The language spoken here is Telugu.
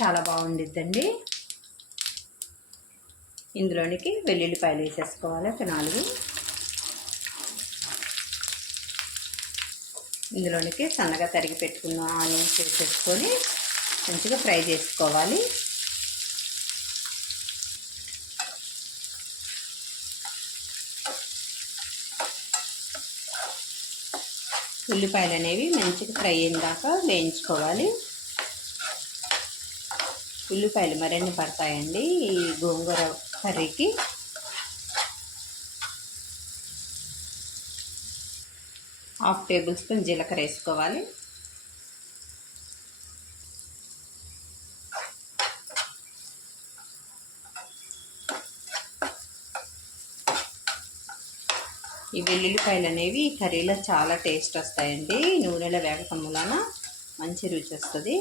చాలా బాగుండిద్దండి. ఇందులోనికి వెల్లుల్లిపాయలు వేసేసుకోవాలి, ఒక 4. ఇందులోనికి సన్నగా తరిగి పెట్టుకున్న ఆనియన్స్ వేసేసుకొని మంచిగా ఫ్రై చేసుకోవాలి. ఉల్లిపాయలు అనేవి మంచిగా ఫ్రై అయిన దాకా వేయించుకోవాలి. ఉల్లిపాయలు మరిన్ని పడతాయండి ఈ గోంగూర కర్రీకి. హాఫ్ టేబుల్ స్పూన్ జీలకర్ర వేసుకోవాలి. ఈ వెల్లుల్లిపాయలు అనేవి ఈ కర్రీలో చాలా టేస్ట్ వస్తాయండి. నూనెలో వేగటం వలన మంచి రుచి వస్తుంది.